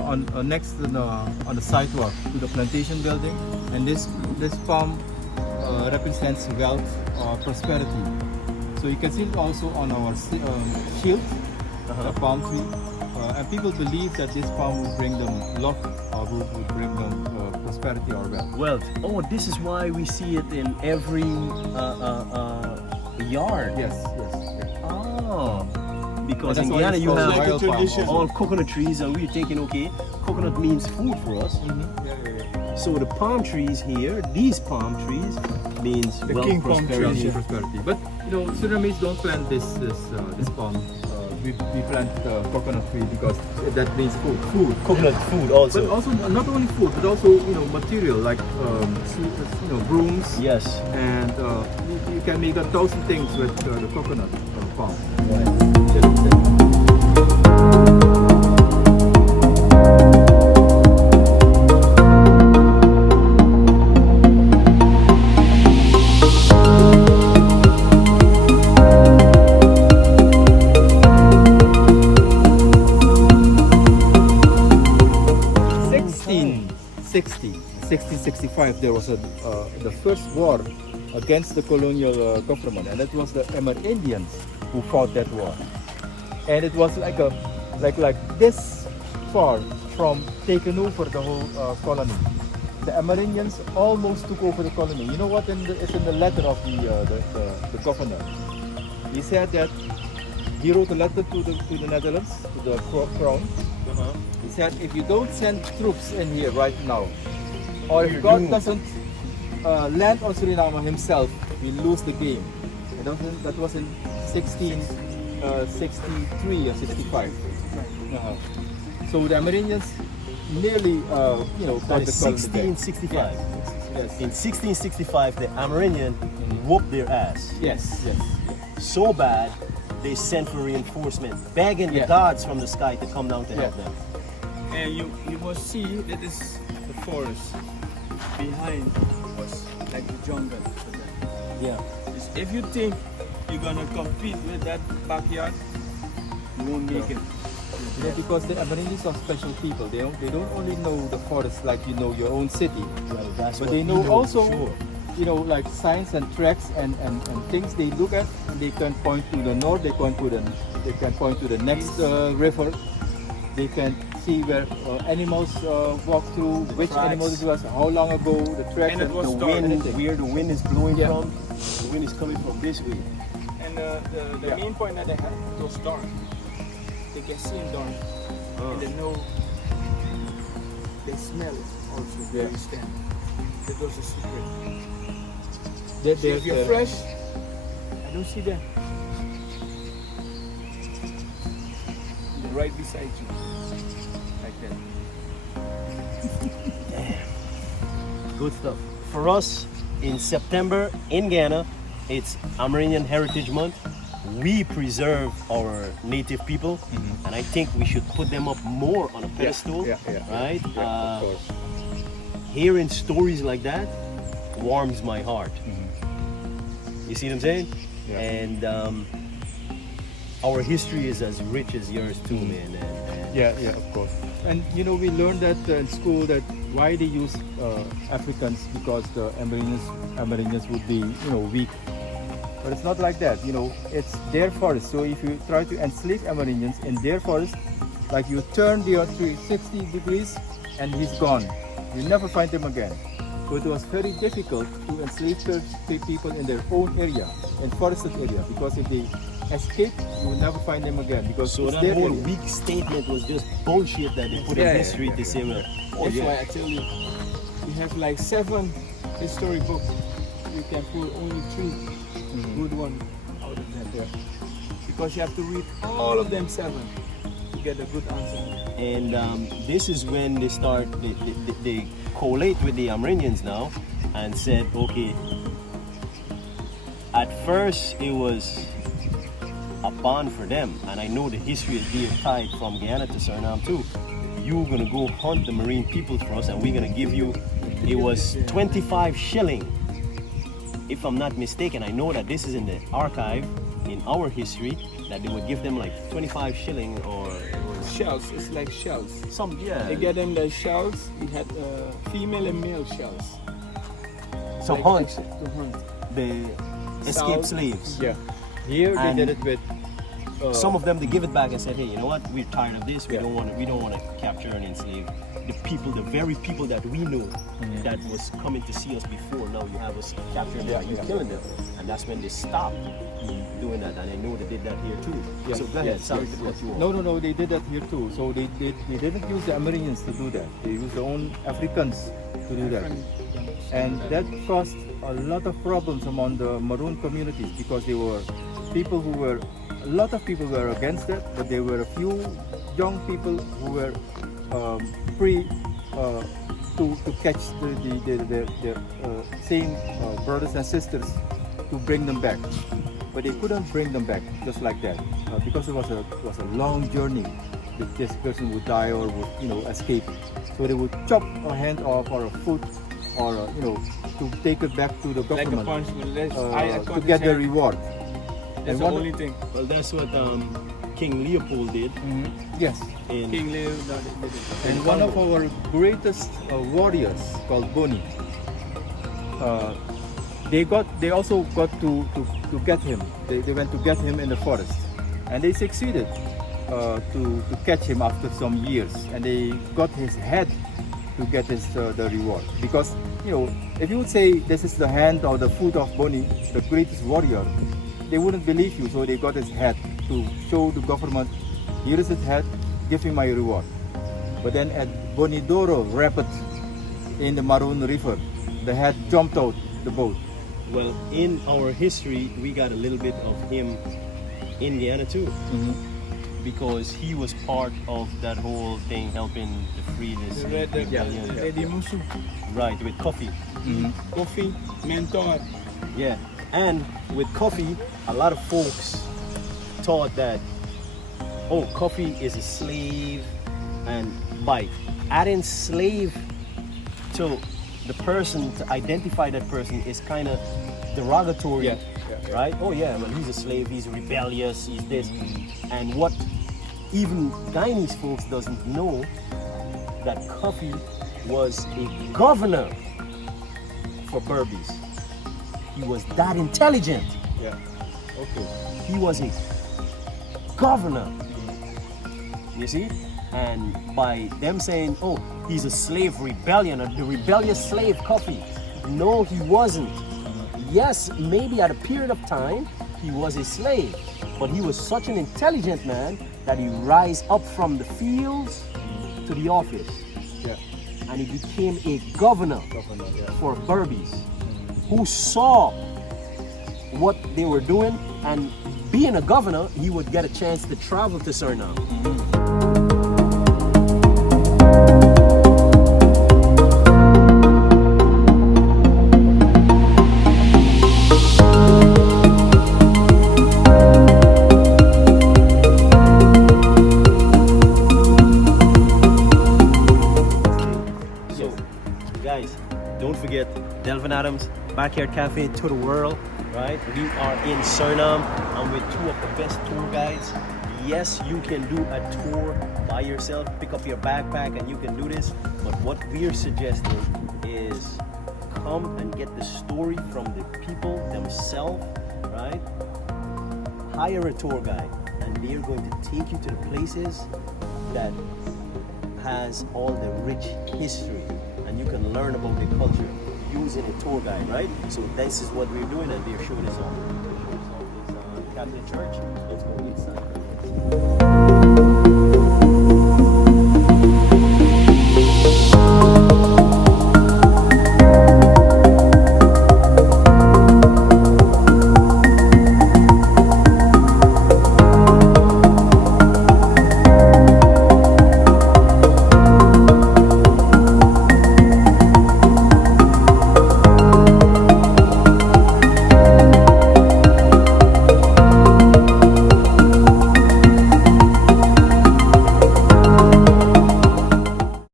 on next on the sidewalk to the plantation building, and this palm represents wealth or prosperity. So you can see it also on our shield, the palm tree, and people believe that this palm will bring them luck or will bring them prosperity or wealth. Wealth. Oh, this is why we see it in every yard. Yes. Oh, because And in that's why Guyana it's you called have royal palm also. all coconut trees, and we're thinking, okay, coconut means food for us. So the palm trees here, these palm trees, means The wealth, king palm prosperity. trees. Prosperity. But you know, Surinamese don't plant this palm. We plant coconut tree because that means food. Coconut food also. But also not only food, but also material like brooms. Yes. And you can make 1,000 things with the coconut palm. In 1665 there was the first war against the colonial government, and it was the Amerindians who fought that war. And it was like this far from taking over the whole colony. The Amerindians almost took over the colony. You know what is in the letter of the governor? He said that he wrote a letter to the Netherlands, to the crown. He said, if you don't send troops in here right now, or if God doesn't land on Suriname himself, we lose the game. And that was in 1663 or 65. So the Amerindians nearly, That is 1665. Yes. In 1665, the Amerindian whooped their ass. Yes. So bad, they sent for reinforcement, begging the gods from the sky to come down to help them. And you must see that is the forest behind was like the jungle for them. Yeah. If you think you're gonna compete with that backyard, you won't make it. Yeah, because the Amerindians are special people. They don't only know the forest like you know your own city, Well, that's but what they we know also sure. like signs and tracks and things they look at, and they can point to the north, they can point to the next river, they can see where animals walk through, which tracks. animals it was, how long ago, the tracks, And it was The dark. wind, where the wind is blowing Yeah. from, the wind is coming from this way. And the main point that they had was dark. They can see in dark. And they know, they smell it also where you stand. That was a secret. See, if you're fresh, I don't see them. They're right beside you. Like that. Good stuff. For us, in September in Ghana, it's Amerindian Heritage Month. We preserve our native people, and I think we should put them up more on a pedestal, right? of course. Hearing stories like that warms my heart. You see what I'm saying? Yeah. And our history is as rich as yours too, man. And Yeah, of course. And we learned that in school that why they use Africans, because the Amerindians would be weak. But it's not like that. It's their forest. So if you try to enslave Amerindians in their forest, like you turn the earth 360 degrees and he's gone. You never find him again. So it was very difficult to enslave the people in their own area, in forested area, because if they escape, you will never find them again. Because so it's that their whole area. weak statement was just bullshit that they put in history to say, well, That's why I tell you, you have like 7 history books. You can pull only 3 good ones out of them. Because you have to read all of them 7 to get a good answer. And this is when they start, they collate with the Amerindians now and said, okay, at first it was a bond for them, and I know the history is being tied from Guyana to Suriname too. You're gonna go hunt the marine peoples for us, and we're gonna give you, it was 25 shilling, if I'm not mistaken. I know that this is in the archive. in our history that they would give them like 25 shilling or Shells, it's like shells. some, yeah. They get them the shells. We had female and male shells. So Like hunt to hunt. the escaped South. slaves. Yeah. Here they And did it with. Some of them they give it back and said, hey, you know what? We're tired of this. We Yeah. don't want to capture and enslave the people, the very people that we knew that was coming to see us before. Now you have us capturing them, Yeah, you yeah. killing them, and that's when they stopped doing that. And I know they did that here too. So go ahead. Sorry to cut you off. No, they did that here too. So they didn't use the Americans to do that. They used their own Africans to do that. And that caused a lot of problems among the Maroon communities because they were people who were, a lot of people were against that, but there were a few young people who were free to catch the same brothers and sisters to bring them back. But they couldn't bring them back just like that because it was a long journey. That this person would die or would escape. So they would chop a hand off or a foot or to take it back to the Like a government punishment. to get the reward. That's And the one- only thing. Well, that's what King Leopold did Yes. in King Leo did it. And one of our greatest warriors called Boni, they also got to get him. They went to get him in the forest, and they succeeded to catch him after some years, and they got his head to get the reward. Because if you would say this is the hand or the foot of Boni, the greatest warrior, they wouldn't believe you. So they got his head to show the government, here is his head, give him my reward. But then at Bonidoro Rapid in the Maroon River, the head jumped out the boat. well, in our history, we got a little bit of him in Guyana too, because he was part of that whole thing, helping to free this The red, rebellion. Lady Musu, Right, with coffee. coffee, mentor. Yeah, and with coffee, a lot of folks thought that, oh, coffee is a slave, and by adding slave to the person, to identify that person is kind of derogatory, Yeah. right? Oh yeah, well, he's a slave, he's rebellious, he's this. And what even Guyanese folks doesn't know, that Coffee was a governor for Berbice. He was that intelligent. Yeah. Okay. He was a governor. You see? And by them saying, oh, he's a slave rebellion, the rebellious slave Coffee. No, he wasn't. Yes, maybe at a period of time, he was a slave. But he was such an intelligent man that he rise up from the fields to the office. Yeah. And he became a governor Yeah. for Berbice, who saw what they were doing, and being a governor, he would get a chance to travel to Suriname. So, guys, don't forget Delvin Adams, Backyard Cafe to the world, right? We are in Suriname. I'm with two of the best tour guides. Yes, you can do a tour by yourself, pick up your backpack and you can do this. But what we're suggesting is come and get the story from the people themselves, right? Hire a tour guide and they're going to take you to the places that has all the rich history, and you can learn about the culture using a tour guide, right? So this is what we're doing, and they're showing us all. Catholic Church. Let's go inside.